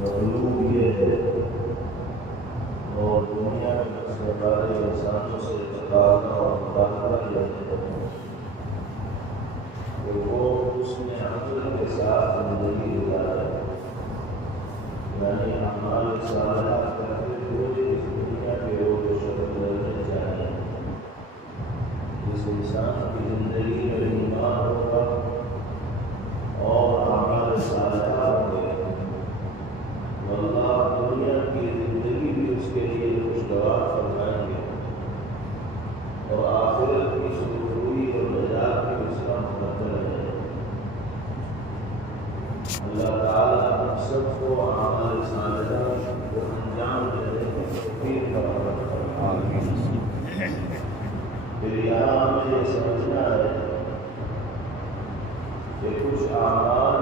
مطلوب یہ ہے اور دنیا میں سرکار انسانوں سے تقاضا اور مطالبہ یہ ہے کہ وہ اس میں عمل کے ساتھ زندگی گزارے، یعنی اعمال صالحہ کرتے ہوئے اس دنیا کے روز و شکل رہنے چاہیے۔ جس انسان کی زندگی میں ایمان ہوگا اور اعمال صالحہ ہوں گے، اللہ دنیا کی زندگی بھی اس کے لیے خوشگوار فرمائیں گے اور آخرت کی سرخروئی اور نجات بھی اس کا مقدر ہے۔ اللہ تعالیٰ ہم سب کو اعمال صالحہ کو انجام دینے کی توفیق عطا فرمائے۔ پھر یہاں ہمیں یہ سمجھنا ہے کہ کچھ اعمال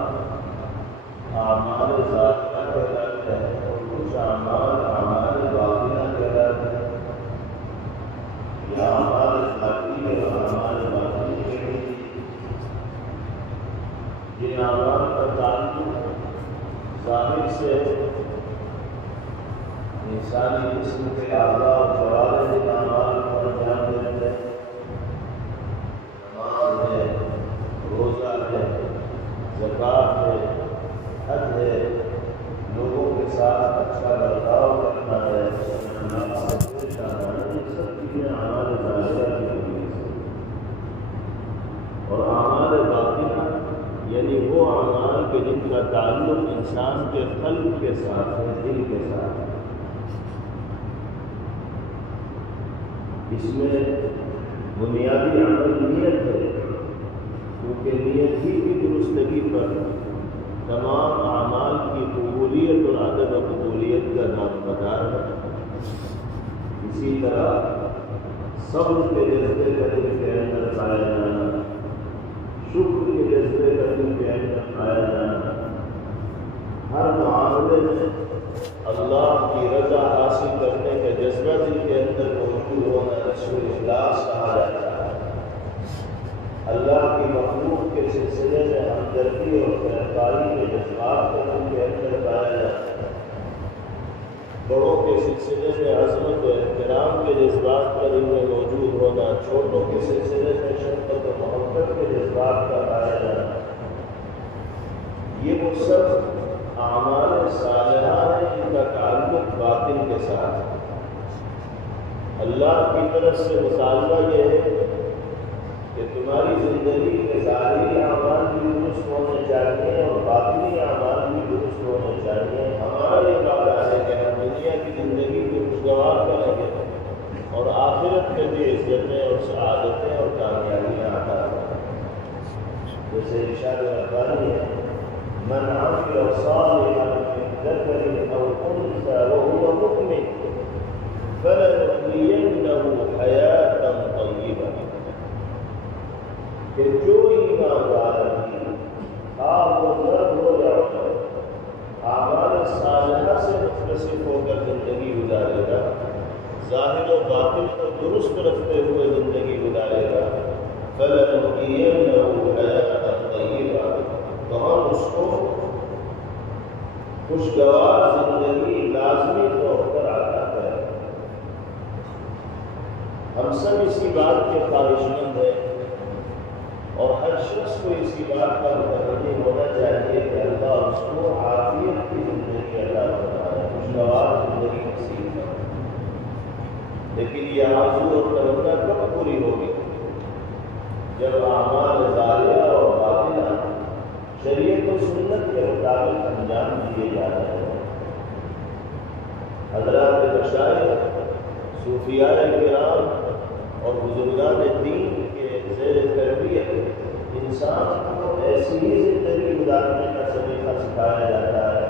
ذاتیہ کہلاتے ہیں اور کچھ اعمال باطنہ کہلاتے ہیں۔ یہ اعمال ذاتی اور اعمال باطنی کے جن اعمال کا تعلق ظاہر سے انسانی جسم کے اعضاء اور جوارح جن اعمال پر انجام دیتے ہیں، نماز ہے، روزہ ہے، زکوٰۃ ہے، حج ہے، لوگوں کے ساتھ اچھا برتاؤ کرنا ہے، اللہ سے پیش آنا ہے، یہ سب چیزیں اعمال ظاہرہ کی ہوئی ہیں۔ اور اعمال باطنہ یعنی وہ اعمال کے جن کا تعلق انسان کے قلب کے ساتھ ہے، دل کے ساتھ ہے۔ اس میں بنیادی عمل نیت ہے، کیونکہ نیت ہی کی درستگی پر تمام اعمال کی قبولیت اور عدم قبولیت کا دامدار ہے۔ اسی طرح صبر کے جذبے کا دل کے اندر پایا جانا، شکر کے جذبے کا دل کے اندر پایا جانا، ہر معاملے میں اللہ کی رضا حاصل کرنے کا جذبہ دل کے اندر موجود ہونا اس کو اخلاص کہا جاتا ہے۔ اللہ کی مخلوق کے سلسلے میں ہمدردی اور خیرخواہی کے جذبات کا دل کے اندر پایا جاتا ہے۔ بڑوں کے سلسلے میں عظمت و احترام کے جذبات کا دل میں موجود ہونا، چھوٹوں کے سلسلے میں شفقت و محبت کے جذبات کا پایا جانا، یہ وہ سب اعمال صالحہ ہیں جن کا تعلق باطن کے ساتھ ہے۔ اللہ کی طرف سے مطالبہ یہ ہے کہ تمہاری زندگی کے ظاہری اعمال بھی درست ہونے چاہیے اور باطنی اعمال بھی درست ہونے چاہیے۔ ہمارا یہ وعدہ ہے کہ ہم دنیا کی زندگی کو خوشگوار کریں گے اور آخرت میں بھی عزتیں اور سعادتیں اور کامیابیاں عطا کریں گے۔ جیسے ارشاد ربانی ہے، من عمل صالحا من ذکر او انثى وهو مؤمن فلنحيينه حیاة طیبہ، کہ جو ایماندار آدمی آپ وہ مرد ہو یا عورت اعمال صالحہ سے متصف ہو کر زندگی گزارے گا، ظاہر و باطن کو درست رکھتے ہوئے زندگی گزارے گا، فَلَنُحْيِيَنَّهُ حَيَاةً طَيِّبَةً، تو ہم اس کو خوشگوار زندگی لازمی طور پر عطا کریں۔ ہم سب اسی بات کے خواہشمند ہیں اور ہر شخص کو اسی بات کا متوجہ ہونا چاہیے کہ اللہ اس کو عافیت کی زندگی عطا فرمائے، خوشگوار زندگی نصیب فرمائے۔ لیکن یہ آرزو اور تمنا کب پوری ہوگی؟ جب اعمال ظاہرہ اور باطنہ شریعت و سنت کے مطابق انجام دیے جا رہے ہیں۔ حضرات مشائخ، صوفیاء کرام اور بزرگان دین کے زیر تربیت انسان کو ایسی ہی زندگی گزارنے کا طریقہ سکھایا جاتا ہے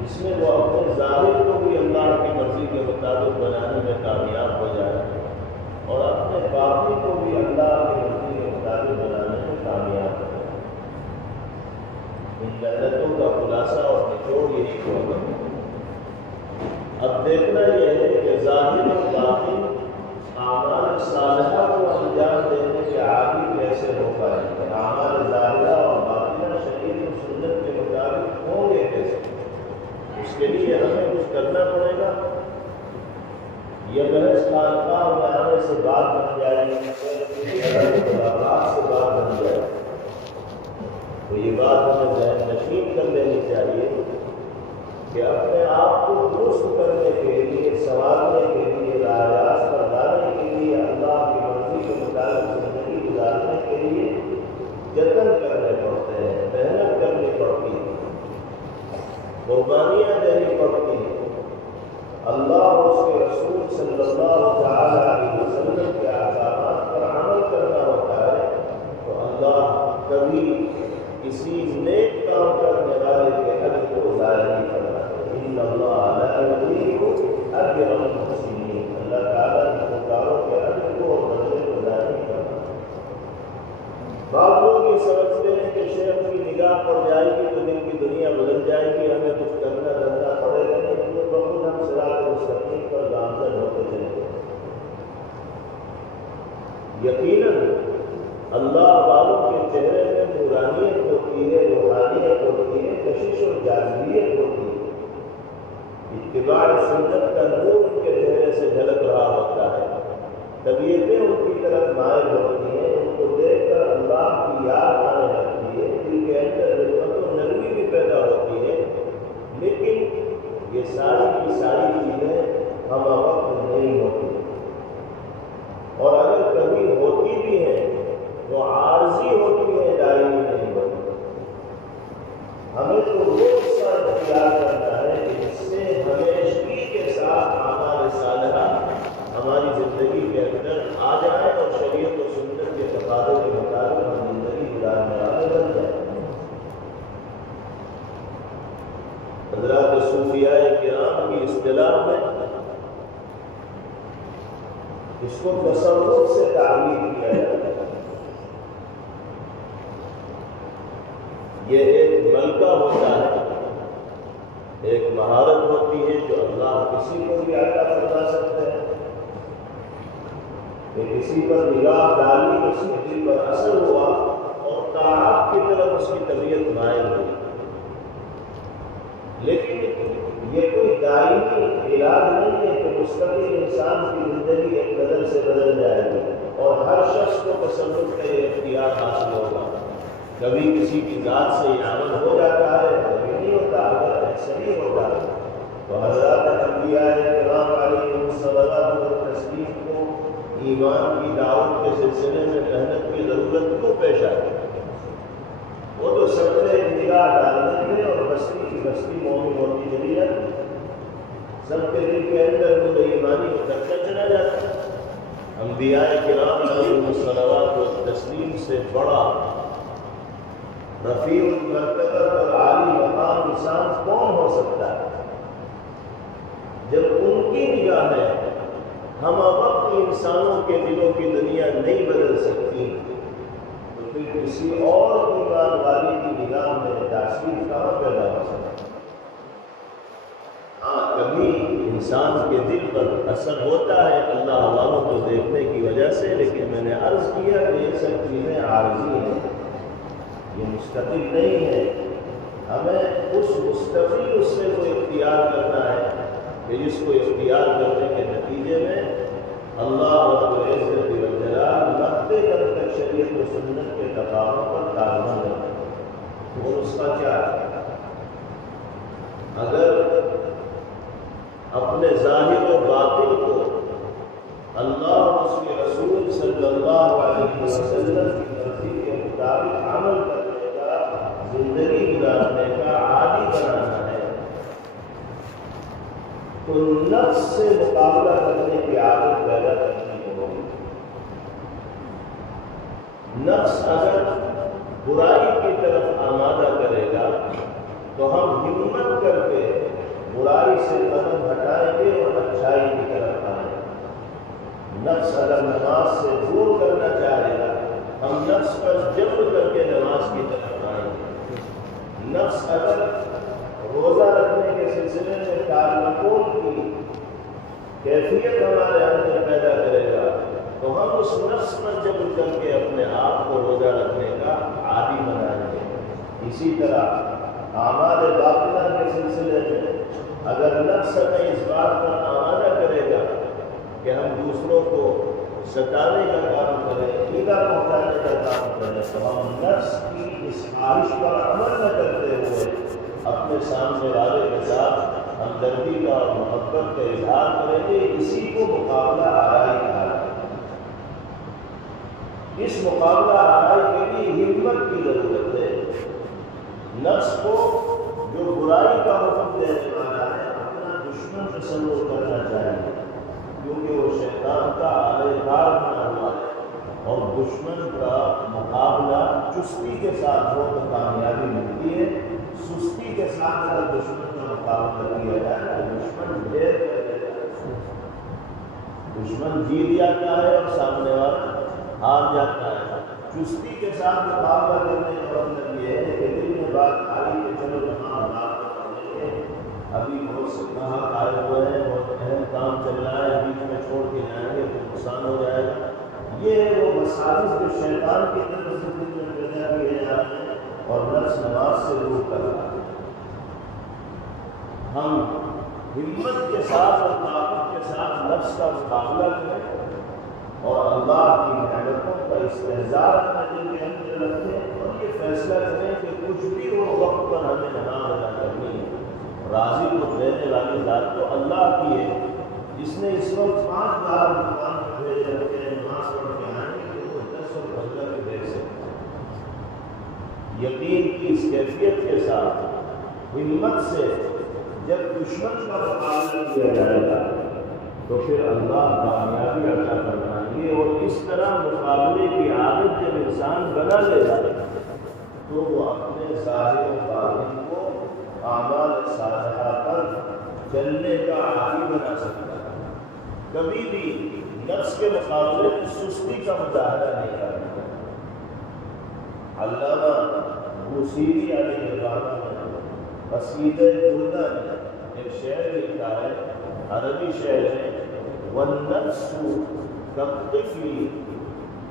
جس میں وہ اپنے ظاہر کو بھی اللہ کی مرضی کے مطابق بنانے میں کامیاب ہو جائے اور اپنے باطن کو بھی اللہ کی مرضی کے مطابق بنانے میں کامیاب ہو جائے۔ ان لذتوں کا خلاصہ اور نچوڑ یہی ہوگا۔ اب دیکھنا یہ ہے کہ ظاہر اور باطن اعمال صالحہ کو انجام دینے کے عادی کیسے ہو پائیں گے۔ اعمال ظاہرہ اور باطنہ شریعت و سنت کے لیے ہمیں کچھ کرنا پڑے گا؟ یہ بحث خانقاہ میں آنے سے بات بن جائے گی، ملاقات سے بات بن جائے گی، تو یہ بات ہمیں ذہن نشین کر لینی چاہیے کہ اپنے آپ کو درست کرنے کے لیے، سنوارنے کے لیے، راہ راست پر لانے کے لیے، اللہ کی مرضی کے مطابق زندگی گزارنے کے لیے جتن کرنے پڑتے ہیں، محنت کرنی پڑتی ہے، قربانیاں دینی پڑتی ہیں۔ اللہ اور اس کے رسول صلی اللہ علیہ وسلم کے احکامات پر عمل کرنا ہوتا ہے تو اللہ کبھی کسی نیک کام کرنے والے کے اجر کو ضائع نہیں کرتا۔ ان اللہ لا یضیع اجر المحسنین، اللہ تعالیٰ نیکوکاروں کے اجر کو اور بدلے کو ضائع نہیں کرتا۔ بعض لوگ یہ سمجھتے ہیں کہ شیخ کی نگاہ پڑ جائے گی تو دل کی دنیا بدل جائے گی، ہمیں کچھ کرنا دھرنا پڑے گا نہیں، تو بخود ہم صراط مستقیم پر گامزن ہوتے چلے گئے۔ یقیناً اللہ والوں کے چہرے میں نورانیت ہوتی ہے، روحانیت ہوتی ہے، کشش اور جاذبیت ہوتی ہے، اتباع سنت کا نور ان کے چہرے سے جھلک رہا ہوتا ہے، طبیعتیں ان کی طرف مائل ہوتی ہیں، ان کو دیکھ کر اللہ کی یاد آنے لگتی ہے، دل کے اندر رغبت و نرمی بھی پیدا ہوتی ہے، لیکن یہ ساری کی ساری چیزیں ہم وقت نہیں ہوتی، اور اگر کبھی ہوتی بھی ہیں تو عارضی ہوتی ہے، دائمی نہیں ہوتی۔ ہمیں تو وہ حصہ اختیار کرنا ہے جس سے ہمیشگی کے ساتھ اعمال صالحہ ہماری زندگی کے اندر آ جائے اور شریعت و سنت کے تقاضے کے مطابق ہم زندگی گزارنے والے بن جائیں۔ حضرات صوفیاء کرام کی اصطلاح میں اس کو تصوف سے تعبیر کیا جاتا ہے۔ یہ ایک ملکہ ہوتا ہے، ایک مہارت ہوتی ہے جو اللہ کسی کو بھی عطا فرما سکتے ہیں کہ کسی پر نگاہ ڈالی، اس کے دل پر اثر ہوا اور طاعت کی طرف اس کی طبیعت مائل ہوئی، لیکن یہ کوئی دائمی علاج نہیں ہے کہ مستقل انسان کی زندگی ایک نظر سے بدل جائے گی اور ہر شخص کو تصوف کا یہ اختیار حاصل ہوگا۔ کبھی کسی کی ذات سے یہ عمل ہو جاتا ہے، کبھی نہیں ہوتا، اگر ایسا نہیں ہوتا تو حضرات انبیاء کرام علیہ الصلاۃ والتسلیم کو ایمان کی دعوت کے سلسلے میں محنت کی ضرورت کیوں پیش آئی؟ وہ تو سب سے نگاہ ڈالتے تھے اور بستی کی بستی مومن ہوتی چلی جاتی، سب کے دل کے اندر وہ ایمانی اترتا چلا جاتا۔ انبیاء کرام علیہ الصلاۃ والتسلیم سے بڑا رفیع المرتبہ اور عالی مقام انسان کون ہو سکتا ہے؟ جب ان کی نگاہ میں ہم وقت انسانوں کے دلوں کی دنیا نہیں بدل سکتی تو پھر کسی اور ایمان والی کی نگاہ میں تاثیر کہاں پیدا ہو سکتا؟ ہاں، کبھی انسان کے دل پر اثر ہوتا ہے اللہ والوں کو دیکھنے کی وجہ سے، لیکن میں نے عرض کیا کہ یہ سب چیزیں عارضی ہیں، یہ مستقل نہیں ہے۔ ہمیں اس مستقل اس سے کو اختیار کرنا ہے کہ جس کو اختیار کرنے کے نتیجے میں اللہ رب العزت والجلال مدِ قدر تک شریعت و سنت کے تقاضوں پر کاربند ہے۔ اور اس کا کیا ہے؟ اگر اپنے ظاہر و باطن کو اللہ اور اس کے رسول صلی اللہ علیہ وسلم کی مرضی کے مطابق عمل کرنے کا، زندگی گزارنے کا عادی بنانا ہے تو نفس سے مقابلہ کرنے کی عادت پیدا کرنی ہوگی۔ نفس اگر برائی کی طرف آمادہ کرے گا تو ہم ہمت کر کے برائی سے قدم ہٹائیں گے اور اچھائی کی طرف آئیں گے۔ نفس اگر نماز سے دور کرنا چاہے گا ہم نفس پر جبر کر کے نماز کی طرف آئیں گے۔ نفس اگر روزہ رکھنے کے سلسلے میں تعلقوں کی کیفیت ہمارے اندر پیدا کرے گا تو ہم اس نفس پر جبر کر کے اپنے آپ کو روزہ رکھنے کا عادی بنائیں گے۔ اسی طرح اعمال باطنہ کے سلسلے میں اگر نفس ہمیں اس بات پر آمادہ کرے گا کہ ہم دوسروں کو ستانے کا کام کریں، ایذا پہنچانے کا کام کریں، تو ہم نفس کی اس خواہش پر عمل نہ کرتے ہوئے اپنے سامنے والے کے ساتھ ہمدردی کا اور محبت کا اظہار کریں گے۔ اسی کو مقابلہ آرائی کہا جاتا ہے۔ اس مقابلہ آرائی کے لیے ہمت کی ضرورت ہے۔ نفس کو جو برائی کا حکم دینے والا ہے اپنا دشمن تصور کرنا چاہیے، کیونکہ وہ شیطان کا اعلی کار بنا ہوا ہے، اور دشمن کا مقابلہ چستی کے ساتھ ہو تو کامیابی ملتی ہے، سستی کے ساتھ اگر دشمن کا مقابلہ کیا جائے تو دشمن ڈھیر کر دیتا ہے، دشمن جیت جاتا ہے اور سامنے والا ہار جاتا ہے۔ چستی کے ساتھ مقابلہ کرنے کا مطلب یہ ہے کہ دل میں بات آئی کہ چلو جہاں بات کریں گے، ابھی بہت سے گاہک آئے ہوئے ہیں، بہت اہم کام چل رہا ہے، بیچ میں چھوڑ کے جائیں گے تو نقصان ہو جائے گا۔ یہ ہے وہ مساوس جو شیطان کی طرف سے دل میں پیدا کیے جا رہے ہیں اور نفس نماز سے دور کر رہا ہے۔ ہم ہمت کے ساتھ اور طاقت کے ساتھ نفس کا مقابلہ کریں اور اللہ کی نعمتوں کا استحضار اپنے دل کے اندر رکھیں، اور یہ فیصلہ کریں کہ کچھ بھی ہو وقت پر ہمیں نماز ادا کرنی ہے۔ راضی کو دینے والی ذات تو اللہ کی ہے، جس نے اس وقت 5 بار دکان پر بھیجے رکھے ہیں، نماز پڑھ کے آئیں گے تو وہ 10 اور 15 کے دیکھ سکتے ہیں۔ یقین کی اس کیفیت کے ساتھ ہمت سے جب دشمن کا مقابلہ کیا جائے گا تو پھر اللہ کامیابی عطا فرمائیں گے، اور اس طرح مقابلے کی عادت جب انسان بنا لے گا تو وہ اپنے ظاہر و باطن کو اعمال صالحہ پر چلنے کا عادی بنا سکتا ہے، کبھی بھی نفس کے مقابلے میں سستی کا مظاہرہ نہیں کرتا۔ علامہ بوصیری علیہ الرحمہ نے قصیدہ بردہ میں ایک شعر لکھا ہے، عربی شعر ہے، والنفس كالطفل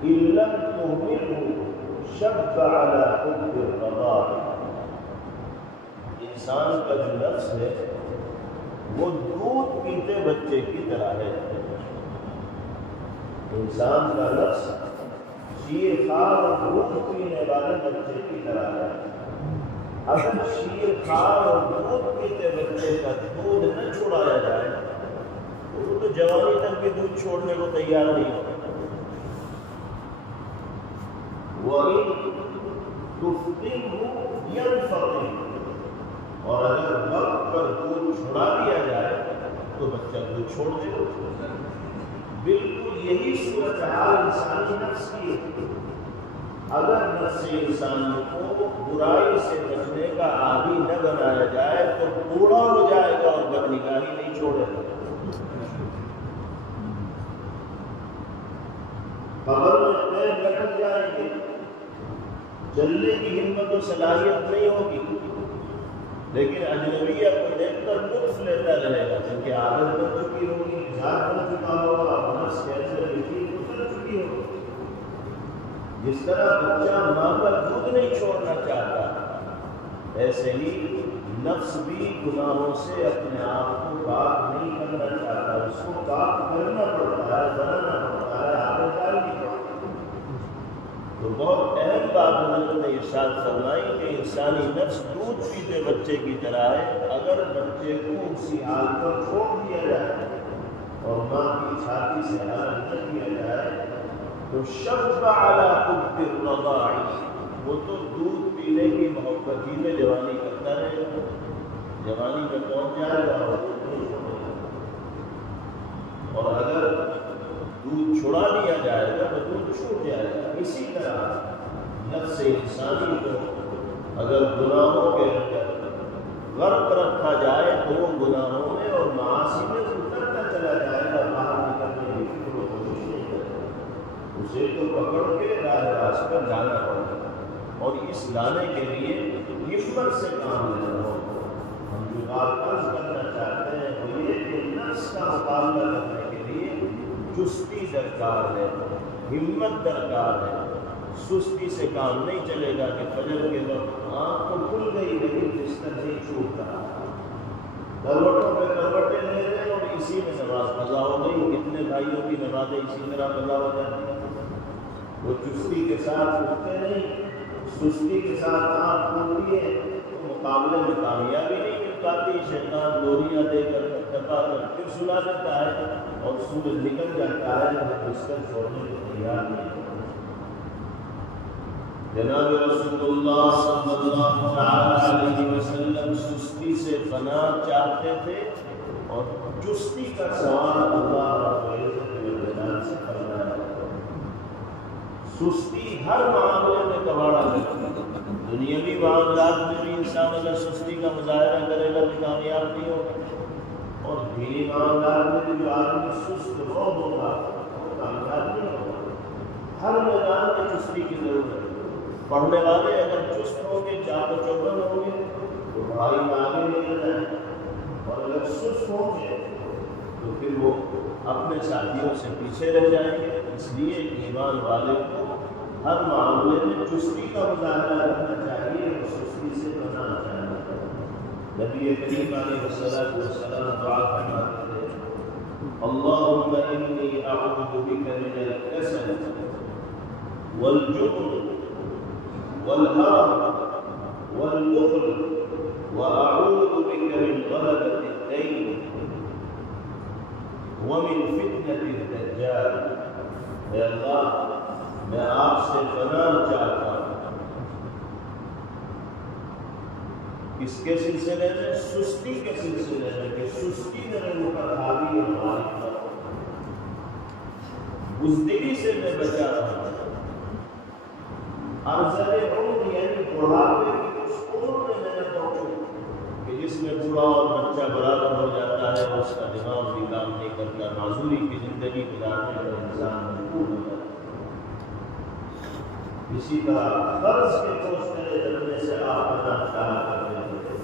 إن لم تهمله شب على حب الرضاع۔ انسان کا جو نفس ہے وہ دودھ پیتے بچے کی طرح ہے۔ انسان کا نفس شیر خوار اور دودھ پینے والے بچے کی طرح ہے۔ اگر شیر خوار اور دودھ پیتے بچے کا دودھ نہ چھڑایا جائے تو وہ تو جوانی تک بھی دودھ چھوڑنے کو تیار نہیں ہوتا۔ وَإِن تُفْطِمْهُ يَنْفَطِمْ، اور اگر وقت پر دودھ چھڑا دیا جائے تو بچہ دودھ چھوڑ دے گا۔ بالکل یہی صورتحال انسانی نفس کی ہے۔ اگر نفس انسانی کو برائی سے بچنے کا عادی نہ بنایا جائے تو بوڑھا ہو جائے گا اور بدنگاہی نہیں چھوڑے گا۔ قبر میں پیر لٹک جائیں گے، چلنے کی ہمت و صلاحیت نہیں ہوگی، لیکن اجنبیہ کو دیکھ کر لطف لیتا رہے گا، کیونکہ عادت بن چکی ہوگی، مزاج بن چکا ہوگا، نفس کیسے یقین اتر چکی ہوگی۔ جس طرح بچہ ماں کا دودھ نہیں چھوڑنا چاہتا، ایسے ہی نفس بھی گناہوں سے اپنے آپ کو پاک نہیں کرنا چاہتا، اس کو پاک کرنا پڑتا ہے، بنانا پڑتا ہے، عادت ڈالنی پڑتی ہے۔ تو بہت اہم بات حضرت نے ارشاد فرمائی کہ انسانی نفس دودھ پیتے بچے کی طرح ہے۔ اگر بچے کو اسی حال پر چھوڑ دیا جائے اور ماں کی چھاتی سے الگ نہ کیا جائے تو شب علی حب الرضاع، وہ تو دودھ پینے کی محبت ہی میں جوانی کرتا رہے گا، جوانی میں پہنچ جائے گا اور اور اگر دودھ چھڑا دیا جائے گا تو دودھ چھوٹ جائے گا۔ اسی طرح نفس انسانی کو اگر گناہوں کے اندر غرق رکھا جائے تو وہ گناہوں میں اور معاصی میں اترتا چلا جائے گا، باہر نکلنے کی فکر و کوشش نہیں کرے گا، اسے تو پکڑ کے راہ راست پر لانا پڑے گا، اور اس لانے کے لیے ہمت سے کام لینا ہوگا۔ ہم جو بات عرض کرنا چاہتے ہیں وہ یہ کہ نفس کا مقابلہ کرنے کے لیے چستی درکار ہے، ہمت درکار ہے۔ سستی سے کام نہیں چلے گا کہ فجر کے وقت آنکھ تو کھل گئی لیکن بستر نہیں چھوٹ رہا، کروٹوں پہ کروٹیں لے رہے ہیں اور اسی میں نماز قضا ہو گئی. کتنے بھائیوں کی نمازیں اسی طرح قضا ہو جاتی ہیں. وہ چستی کے ساتھ اٹھتے نہیں، سستی کے ساتھ آنکھ کھولتی ہے تو مقابلے میں کامیابی نہیں مل پاتی. شیطان ڈوریاں دے کر دبا کر پھر سلا دیتا ہے اور سورج نکل جاتا ہے تو بستر چھوڑنے کو تیار نہیں. جناب رسول اللہ صلی اللہ علیہ وسلم سستی سے پناہ چاہتے تھے اور چستی کا سوال اللہ رب العزت کے جلال سے فرمایا. سستی ہر معاملے میں کباڑا کرتی ہے. دنیاوی معاملات میں بھی انسان اگر سستی کا مظاہرہ کرے گا تو کامیاب نہیں ہوگا، اور دینی معاملات میں بھی جو آدمی سست رو ہوگا وہ کامیاب نہیں ہوگا. ہر میدان میں چستی کی ضرورت ہے. پڑھنے والے اگر چست ہوں گے، چاق و چوبند ہوں گے تو پڑھائی میں آگے نکل جائیں گے، اور اگر سست ہوں گے تو پھر وہ اپنے ساتھیوں سے پیچھے رہ جائیں گے. اس لیے ایمان والے کو ہر معاملے میں چستی کا مظاہرہ رکھنا چاہیے اور سستی سے بچنا چاہیے. نبی کریم علیہ الصلوۃ والسلام دعا فرماتے تھے اللہم انی اعوذ بک من الکسل والجبن والهرم والبخل واعوذ بک من غلبۃ الدین ومن فتنة الدجال. اے اللہ میں آپ سے پناہ چاہتا ہوں اس کے سلسلے میں، سستی کے سلسلے میں، کہ سستی میرے اوپر حاوی اور غالب نہ ہو. بزدلی سے میں بچا رہا ہوں. ارذل عمر یعنی بڑھاپے کی اس عمر میں نے پہنچوں کہ جس میں بوڑھا اور بچہ برابر ہو جاتا ہے، اس کا دماغ بھی کام نہیں کرتا، معذوری کی زندگی گزارنے کا انسان مجبور ہو جاتا ہے. اسی طرح قرض کے بوجھ تلے دبنے سے آپ پناہ چاہا کرتے تھے.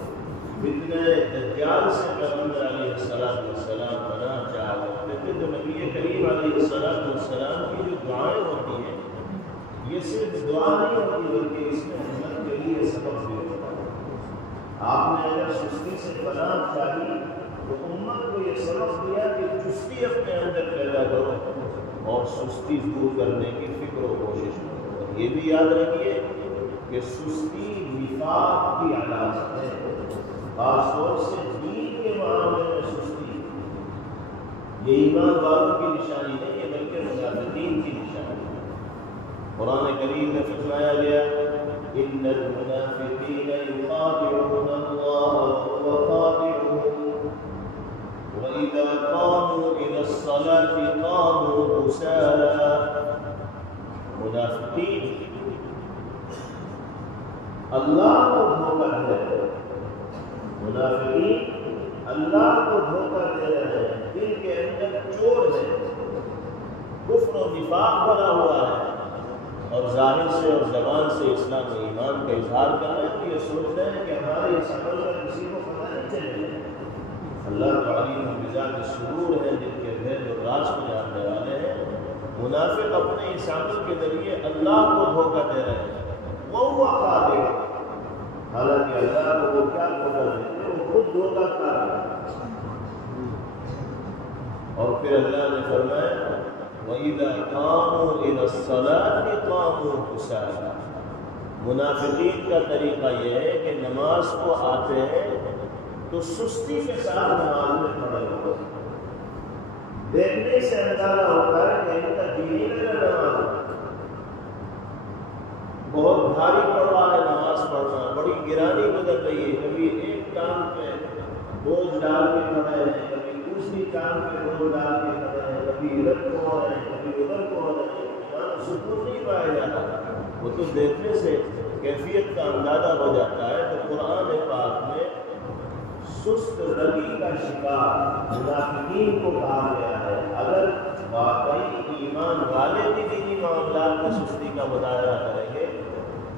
فتنہ دجال سے پیغمبر علیہ السلام پناہ چاہا کرتے تھے. تو نبی کریم علیہ السلام کی جو دعائیں ہوتی ہیں یہ صرف دعا نہیں ہوتی بلکہ اس میں امت کے لیے سبق بھی ہوتا ہے. آپ نے اگر سستی سے پناہ چاہی تو امت کو یہ سبق دیا کہ چستی اپنے اندر پیدا کرو اور سستی دور کرنے کی فکر و کوشش کرو. یہ بھی یاد رکھیے کہ سستی نفاق کی علامت ہے. خاص طور سے دین کے معاملے میں سستی یہ ایمان والوں کی نشانی نہیں ہے بلکہ منافقین کی نشانی ہے. قرآن کریم میں فرمایا گیا ان المنافقین یخادعون اللہ وهو خادعهم وَإِذَا قَامُوا إِلَى الصَّلَاةِ قَامُوا كُسَالَىٰ. منافقین اللہ کو دھوکہ دے رہے ہیں. منافقین اللہ کو دھوکہ دے رہے ہیں. دل کے اندر چور ہے، کفر و نفاق بنا ہوا ہے، اور ظاہر سے اور زبان سے اسلام و ایمان کا اظہار کر رہے ہیں. تو یہ سوچ رہے ہیں کہ ہمارے اس عمل کا کسی کو پتہ نہیں چلے. اللہ تعالی بذات الصدور ہے، جن کے بھید اور راز کو جاننے والے ہیں. منافق اپنے اس عمل کے ذریعے اللہ کو دھوکہ دے رہے ہیں. وہ خادع، حالانکہ اللہ کو وہ کیا دھوکہ دیتے ہیں، وہ خود دھوکہ کھا رہے ہیں. اور پھر اللہ نے فرمایا وَإِذَا قَامُوا إِلَى الصَّلَاةِ قَامُوا كُسَالَىٰ. منافقین کا طریقہ یہ ہے کہ نماز کو آتے ہیں تو سستی کے ساتھ نماز میں کھڑے ہوتے ہیں. دیکھنے سے اندازہ ہوتا ہے کہ ان کا دین ہی میرا نماز بہت بھاری پڑ رہا ہے. نماز پڑھنا بڑی گرانی گزر رہی ہے. کبھی ایک ٹانگ پہ بوجھ ڈال کے کھڑے ہیں، کبھی دوسری ٹانگ پہ بوجھ ڈال کے کھڑے ہیں، کبھی ادھر کو ہو رہے ہیں، کبھی ادھر کو ہو رہے ہیں. سکون نہیں پایا جاتا. وہ تو دیکھنے سے کیفیت کا اندازہ ہو جاتا ہے. تو قرآن پاک میں سست روی کا شکار منافقین کو کہا گیا ہے. اگر واقعی ایمان والے بھی دینی معاملات میں سستی کا مظاہرہ کریں گے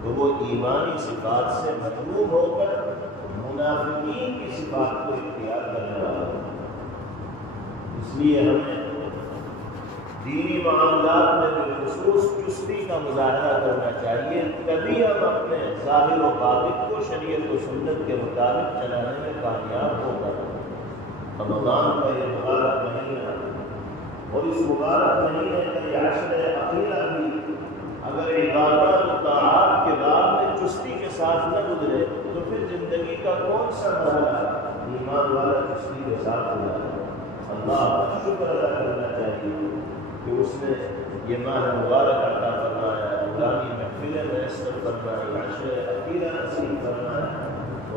تو وہ ایمانی صفات سے محروم ہو کر منافقین کی صفات کو اختیار کرنے والا ہے. اس لیے ہمیں دینی معاملات میں بالخصوص چستی کا مظاہرہ کرنا چاہیے. تبھی ہم اپنے ظاہر و باطن کو شریعت و سنت کے مطابق چلانے میں کامیاب ہو کر رمضان کا یہ مبارک مہینہ اور اس مبارک مہینے کا یہ عشر اخیرہ بھی اگر عبادت و طاعات کے بعد میں چستی کے ساتھ نہ گزرے تو پھر زندگی کا کون سا مرحلہ ایمان والا چستی کے ساتھ گزرا؟ اللہ کا شکر ادا کرنا چاہیے کہ اس نے یہ ماہ مبارک عطا فرمایا، غلامی محفلیں میسر فرمائی، عشر اخیرہ نصیب فرمایا،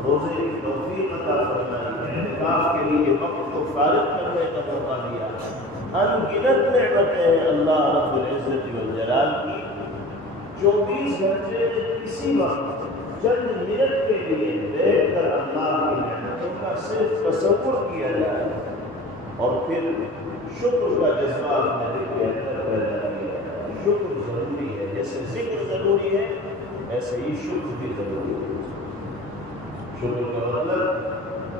روزے کی توفیق عطا فرمائی، اعتکاف کے لیے وقت کو فارغ کرنے کا موقع دیا۔ ان گنت نعمتیں ہیں اللہ رب العزت والجلال کی۔ 24 گھنٹے کسی وقت چند منٹ کے لیے بیٹھ کر اللہ کی نعمتوں کا صرف تصور کیا جائے اور پھر شکر کا جذبہ اپنے دل کے اندر پیدا کیا جائے۔ شکر ضروری ہے، جیسے ذکر ضروری ہے ایسے ہی شکر بھی ضروری ہے۔ شکر کا مطلب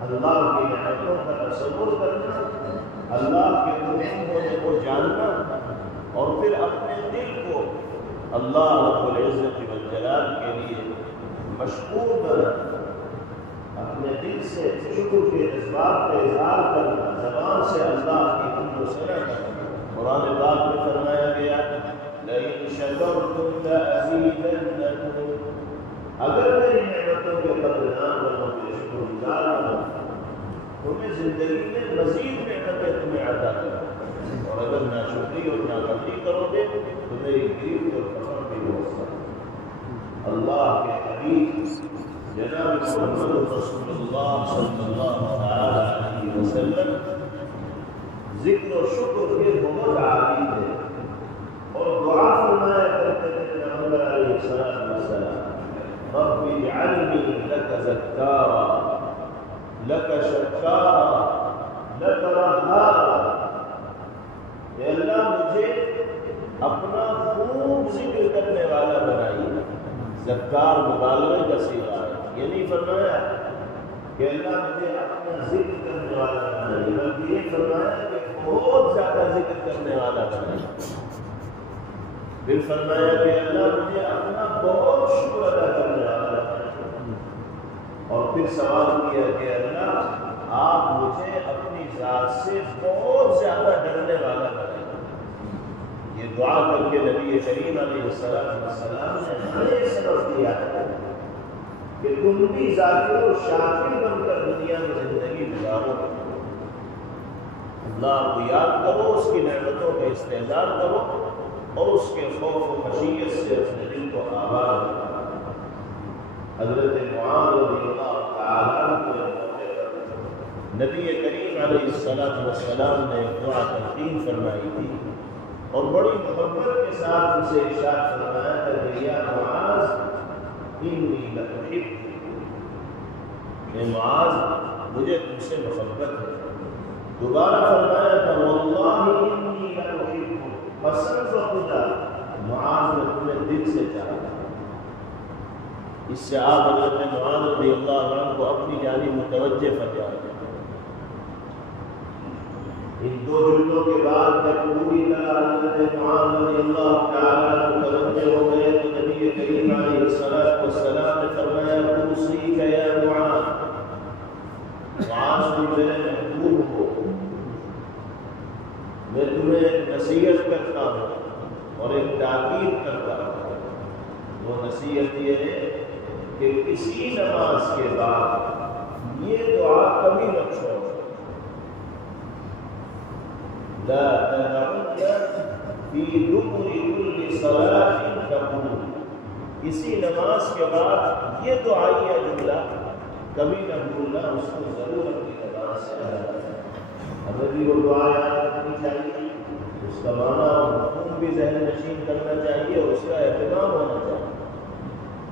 اللہ کی نعمتوں کا تصور کرنا، اللہ کے منعم ہونے کو جاننا اور پھر اپنے دل کو اللہ رب العزت والجلال کے لیے مشکور بنانا، اپنے دل سے شکر کے جذبات کا اظہار کرنا، زبان سے اللہ کی حمد و ثنا کرنا۔ قرآن پاک میں فرمایا گیا لئن شکرتم لأزیدنکم، اگر میری نعمتوں کے قدردان بنو گے، شکر گزار بنو گے، تمہیں زندگی میں مزید نعمتیں تمہیں عطا کروں، اور اگر ناشکری اور نافرمانی کرو گے تو میری گریفت اور فقر بھی ہو سکتا۔ اللہ کے حبیب جناب محمد رسول اللہ صلی اللہ علیہ وسلم ذکر و شکر کے بہت عادی تھے اور دعا فرمایا کرتے تھے پیغمبر علیہ السلام، رب اجعلنی لک ذکارا لک شکارا لک رہارا، اے اللہ مجھے اپنا خوب ذکر کرنے والا بنائیے۔ ذکار مبالغہ کا صیغہ ہے، یہ نہیں فرمایا کہ اللہ مجھے اپنا ذکر کرنے والا بنائیے، بلکہ یہ فرمایا کہ بہت زیادہ ذکر کرنے والا بنائیے۔ پھر فرمایا کہ اللہ مجھے اپنا بہت شکر ادا کرنے والا بنائیے، اور پھر سوال کیا کہ اللہ آپ مجھے اپنی ذات سے بہت زیادہ ڈرنے والا بنائیے۔ یہ دعا کر کے نبی کریم علیہ السلام نے ہمیں سبق دیا ہے کہ تم بھی ذاکر و شاکر بن کر دنیا میں زندگی گزارو، اللہ کو یاد کرو، اس کی نعمتوں کا استحضار کرو اور اس کے خوف و خشیت سے اپنے دل کو آباد کرو۔ حضرت معاذ رضی اللہ تعالیٰ عنہ نبی کریم علیہ السلام نے دعا تلقین فرمائی تھی اور بڑی محبت کے ساتھ اسے ارشاد فرمایا تھا کہ یا معاذ انی لأحبک، اے معاذ مجھے تم سے محبت ہے۔ دوبارہ فرمایا تھا واللہ انی لأحبک، قسم خدا معاذ نے تمہیں دل سے چاہا۔ اس سے آپ حضرت معاذ رضی اللہ عنہ کو اپنی جانب متوجہ فرمایا۔ ان دو جملوں کے بعد جب پوری طرح حضرت معاذ رضی اللہ تعالیٰ متوجہ ہو گئے تو نبی کریم علیہ السلام نے فرمایا اوصیک یا معاذ، معاذ تم میرے محبوب ہو، میں تمہیں ایک نصیحت کرتا ہوں اور ایک تاکید کرتا ہوں۔ وہ نصیحت یہ ہے کہ کسی نماز کے بعد یہ دعا کبھی نہ چھوڑو، لا تدعن فی دبر کل صلاۃ تقول، کسی نماز کے بعد یہ دعائیہ جملہ کبھی نہ بھولنا، اس کو ضرور اپنی زبان سے ادا کرنا۔ ہمیں بھی وہ دعا یاد رکھنی چاہیے، اس کا معنی اور مفہوم بھی ذہن نشین کرنا چاہیے اور اس کا اہتمام ہونا چاہیے۔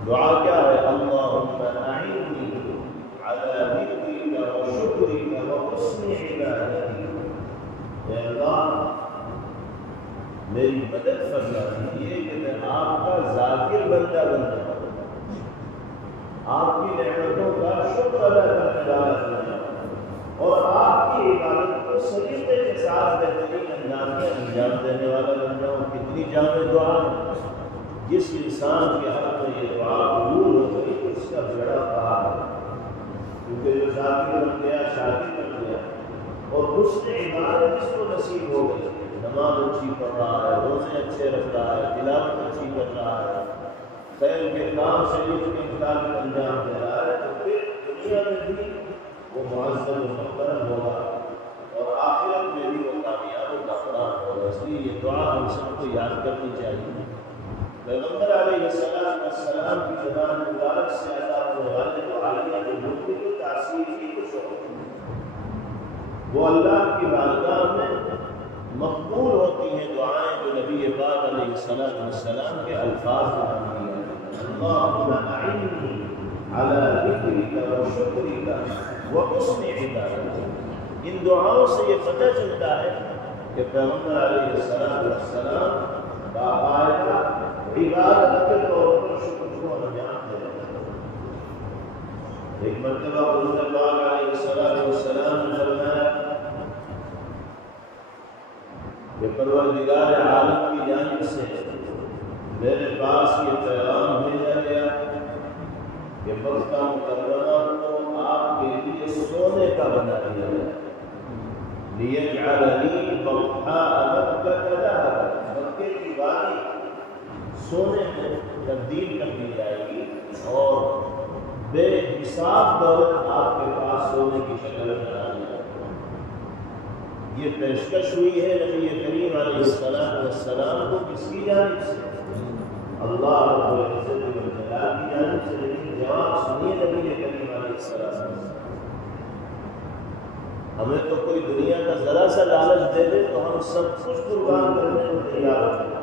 دعا کیا ہے؟ اللہم اعنی علی ذکرک و شکرک و حسن عبادتک، اے اللہ میری مدد فرما دیجیے کہ میں آپ کا ذاکر بندہ بن جاؤں، آپ کی نعمتوں کا شکر ادا کرنے والا بن جاؤں اور آپ کی عبادت کو سلیقے کے ساتھ بہترین انداز میں انجام دینے والا بن جاؤں۔ کتنی جامع دعا ہے، جس انسان کے حق میں یہ دعا قبول ہو گئی اس کا بڑا پہاڑ ہے، کیونکہ جو ذاکر بن گیا، شاکر بن گیا، اچھے رکھتا ہے، تلاوت اچھی کر رہا ہے، خیر کے کام سے اس کے انتظام انجام دے رہا ہے، تو پھر دنیا میں بھی وہ معزز و محترم ہوگا اور آخرت میں بھی وہ کامیاب و کامیاب ہوگا۔ اس لیے یہ دعا ہم سب کو یاد کرنی چاہیے۔ پیغمبر علیہ السلام کی زبان مبارک سے ادا ہونے والے دعائیں جو ملک کی تاثیر ہی کچھ ہوتی ہے، وہ اللہ کی بارگاہ میں مقبول ہوتی ہیں دعائیں جو نبی پاک علیہ السلام کے الفاظ بنائی ہیں۔ اللہم اعنی علی ذکرک و شکرک و حسن عبادتک۔ ان دعاؤں سے یہ پتہ چلتا ہے کہ پیغمبر علیہ السلام باقاعدہ عبادت کے طور پر شکر کو انجام دے رہے ہیں۔ ایک مرتبہ حضور پاک علیہ السلام نے فرمایا کہ پروردگار عالم کی جانب سے میرے پاس یہ پیغام بھیجا گیا کہ مکہ مکرمہ کو آپ کے لیے سونے کا بنا دیا گیا، لِيَجْعَلَنِي بَطْحَاءَ مَكَّةَ ذَهَبًا، مکے کی وادی سونے میں تبدیل کر دی جائے گی اور بے حساب دولت آپ کے پاس سونے کی شکل میں آ جائے گی۔ یہ پیشکش ہوئی ہے نبی کریم علیہ السلام کو کس کی جانب سے؟ اللہ رب العزت والجلال کی جانب سے، لیکن جواب سنیے نبی کریم علیہ السلام۔ ہمیں تو کوئی دنیا کا ذرا سا لالچ دے دے تو ہم سب کچھ قربان کرنے کو تیار ہیں۔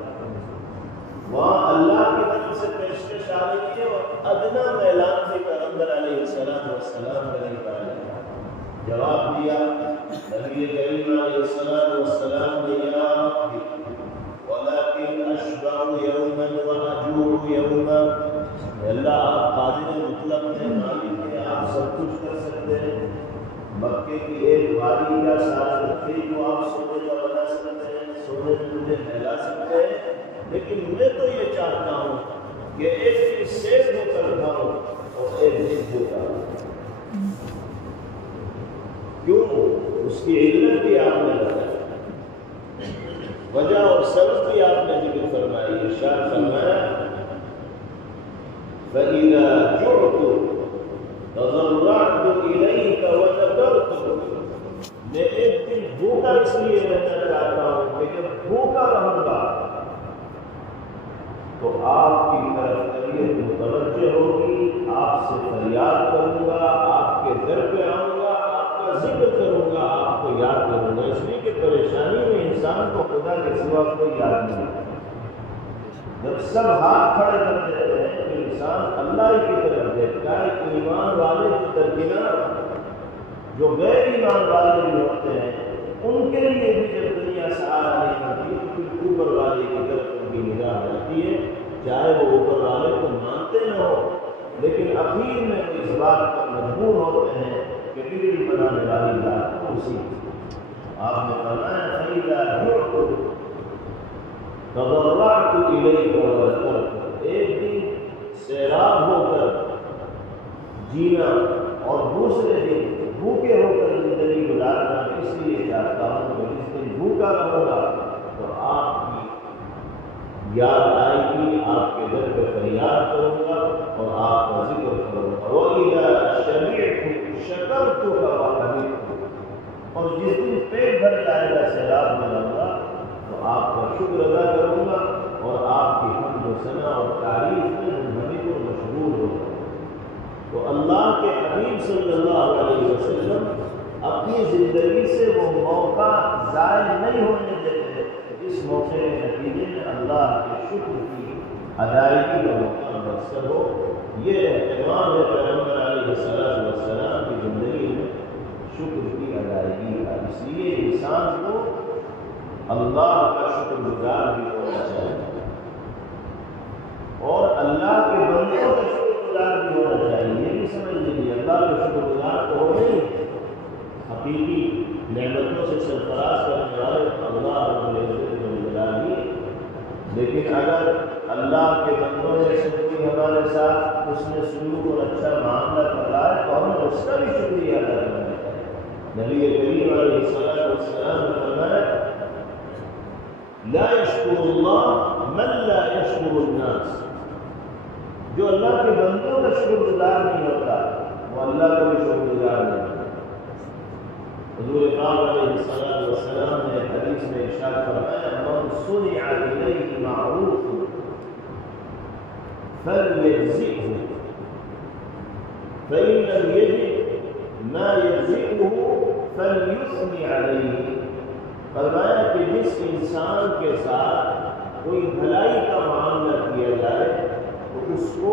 وہاں اللہ کی طرف سے پیشکش آ رہی ہے اور ادنا اعلان بھی پیغمبر علیہ السلام کرنے والے جواب دیا نبی کریم علیہ السلام نے، یا ربی ولکن اشبع یوما واجوع یوما، اللہ آپ قادر مطلق ہیں، مالک ہیں، آپ سب کچھ کر سکتے ہیں، مکے کی ایک وادی کا سارا رکھے کو آپ سونے کا بنا سکتے ہیں، سونے میں مجھے نہلا سکتے ہیں، لیکن میں تو یہ چاہتا ہوں کہ ایک دن سیر ہو کر کھاؤں اور ایک دن بھوکا۔ کیوں؟ اس کی علت بھی آپ نے بتائی، وجہ اور سبب بھی آپ نے ذکر فرمائی۔ ارشاد فرمایا فَإِذَا جُعْتُ تضرعت الیک وذکرتک، میں ایک دن بھوکا اس لیے رہنا چاہتا ہوں کہ جب بھوکا رہوں گا تو آپ کی طرف طبیعت متوجہ ہوگی، آپ سے فریاد کروں گا، آپ کے در پہ آؤں گا، آپ کا ذکر کروں گا، آپ کو یاد کروں گا، اس لیے کہ پریشانی میں انسان کو خدا کے سوا کوئی یاد نہیں ہے۔ جب سب ہاتھ کھڑے کر دیتے ہیں تو انسان اللہ ہی کی طرف دیکھتا ہے۔ ایمان والے کے درکنار جو غیر ایمان والے بھی ہوتے ہیں، ان کے لیے بھی جب دنیا سہارا نہیں کرتی تو پھر اوپر والے کی طرف ان کی نگاہ جاتی ہے، چاہے وہ اوپر والے کو مانتے نہ ہو، لیکن اخیر میں وہ اس بات پر مجبور ہوتے ہیں کہ بگڑی بنانے والی ذات کو اسی آپ نے فرمایا فَإِذَا جُعْتُ تضرعت الیک وذکرتک، ایک دن سیراب ہو کر جینا اور دوسرے دن بھوکے ہو کر زندگی گزارنا اس لیے چاہتا ہوں کہ جس دن بھوکا رہوں گا تو آپ کی یاد آئے گی، آپ کے در پہ فریاد کروں گا اور آپ کا ذکر کروں گا۔ وَإِذَا شَبِعْتُ شَكَرْتُكَ وَحَمِدْتُكَ، اور جس دن پیٹ بھر جائے گا سیلاب میں رہوں گا تو آپ کا شکر ادا کروں گا اور آپ کی حمد و ثنا اور تعریف میں منہمک و مشغول ہوگا۔ تو اللہ کے حبیب صلی اللہ علیہ وسلم اپنی زندگی سے وہ موقع ضائع نہیں ہونے دیتے جس موقع کے نتیجے میں اللہ کے شکر کی ادائیگی کا موقع میسر ہو۔ یہ اہتمام ہے پیغمبر علیہ السلام کی زندگی میں شکر کی ادائیگی کا، اس لیے انسان کو اللہ کا شکر گزار بھی ہونا چاہیے اور اللہ کے بندوں کا شکر گزار بھی ہونا چاہیے۔ یہ بھی سمجھ لیجیے اللہ کا شکر گزار تو ہو نہیں، حقیقی نعمتوں سے سرفراز کرنے والے اللہ رب العزت والجلال ہی، لیکن اگر اللہ کے بندوں میں سے کوئی ہمارے ساتھ اس نے سلوک اور اچھا معاملہ کر رہا ہے تو ہمیں اس کا بھی شکریہ ادا کرنا چاہیے۔ نبی کریم علیہ السلام نے فرمایا لا يشكر الله من لا يشكر الناس، جو اللہ کے بندوں کا شکر گزار نہیں ہوتا وہ اللہ کا بھی شکر گزار نہیں ہوتا۔ حضور پاک علیہ الصلوۃ والسلام نے حدیث میں ارشاد فرمایا من صنع الیہ معروف فلیجزئہ فإن لم يجد ما يجزئه فليثني علیہ۔ فرمایا کہ جس انسان کے ساتھ کوئی بھلائی کا معاملہ کیا جائے تو اس کو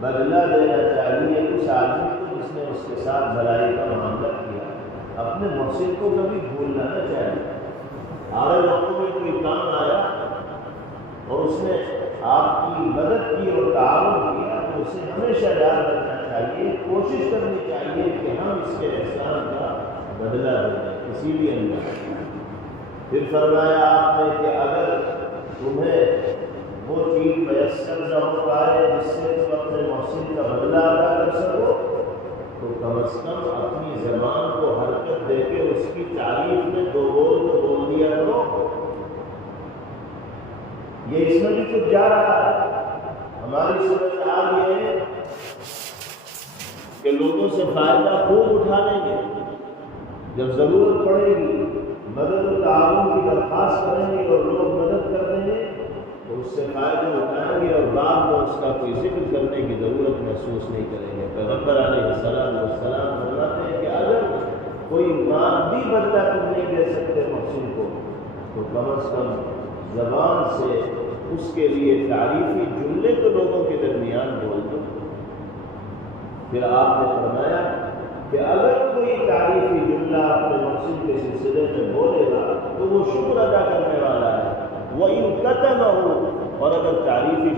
بدلہ دینا چاہیے اس آدمی کو جس نے اس کے ساتھ بھلائی کا معاملہ کیا۔ اپنے محسن کو کبھی بھولنا نہ چاہیے۔ آگے وقتوں میں کوئی کام آیا اور اس نے آپ کی مدد کی اور تعاون کیا تو اسے ہمیشہ یاد رکھنا چاہیے، کوشش کرنی چاہیے کہ ہم اس کے احسان کا بدلہ دیں، اسی لیے اللہ۔ پھر فرمایا آپ نے کہ اگر تمہیں وہ چیز میسر نہ ہو پائے جس سے تم اپنے محسن کا بدلہ ادا کر سکو تو کم از کم اپنی زبان کو حرکت دے کے اس کی تعریف میں دو بول تو بول دیا کرو۔ یہ اس میں بھی کچھ جا رہا ہے۔ ہماری صورت حال یہ ہے کہ لوگوں سے فائدہ خوب اٹھا لیں گے، جب ضرورت پڑے گی مدد و تعاون کی درخواست کریں گے اور لوگ مدد کر دیں گے تو اس سے فائدہ اٹھائیں گے اور بعد میں اس کا کوئی ذکر کرنے کی ضرورت محسوس نہیں کریں گے۔ پیغمبر علیہ السلام فرماتے ہیں کہ اگر کوئی مادی بدلہ تم نہیں دے سکتے محسن کو تو کم از کم زبان سے اس کے لیے تعریفی جملے تو لوگوں کے درمیان بول دو۔ پھر آپ نے فرمایا کہ اگر کوئی تعریفی جملہ اپنے محسن کے سلسلے میں بولے گا تو وہ شکر ادا کرنے والا ہے، وَإِن كَتَمَهُ، اور اگر تعریفی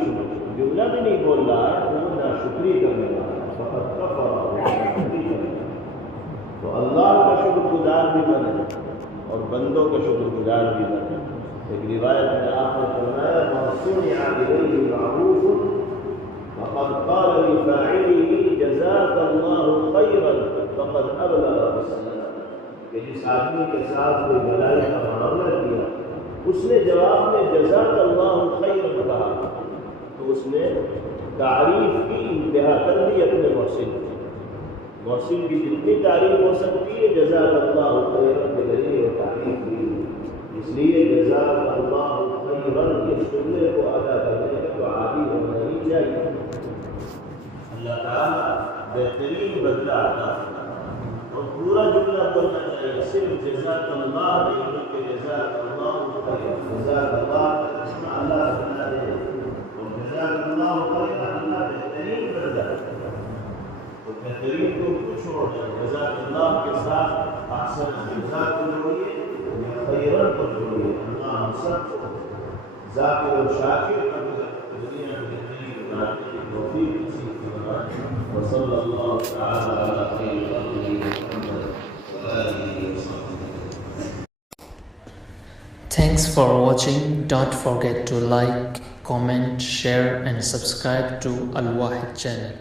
جملہ بھی نہیں بول رہا ہے تو وہ ناشکری کرنے والا ہے، فقط کفر۔ تو اللہ کا شکر گزار بھی بنے اور بندوں کا شکر گزار بھی بنے۔ ایک روایت میں آپ نے فرمایا مَن صُنِعَ إِلَيْهِ مَعْرُوفٌ فقد قال لفاعله جزاك الله خيرا فقد أبلغ بالسلام، کہ جس آدمی کے ساتھ کوئی بھلائی کا معاملہ کیا اس نے جواب میں جزاک اللہ خیرا کہا تو اس نے تعریف کی انتہا کر دی اپنے محسن کی۔ محسن کی جتنی تعریف ہو سکتی ہے جزاک اللہ خیرا کے ذریعے تعریف کی، اس لیے جزاک اللہ خیرا اس جملے کو ادا کرنے کا تو عادی ہونا ہی چاہیے۔ اللہ تعالیٰ بہترین بدلہ عطا اور پورا جملہ بولنا چاہیے، صرف جزاک اللہ نہیں بلکہ جزاک اللہ خیر، جزاک اللہ اللہ بنا دے اور جزاک اللہ خیر اللہ بہترین بدلہ۔ تو بہترین کو کچھ چھوڑ دیں، جزاک اللہ کے ساتھ احسن جزاک کو جوڑیے یا خیرن کو جوڑیے۔ اللہ ہم سب کو ذاکر و شاکر کا دنیا میں بہترین بنانے کی توفیق نصیب فرمائے۔ وصلی اللہ تعالی علی خیر خلقہ محمد وآلہ وصحبہ۔ Thanks for watching. Don't forget to like, comment, share and subscribe to Al Wahid channel.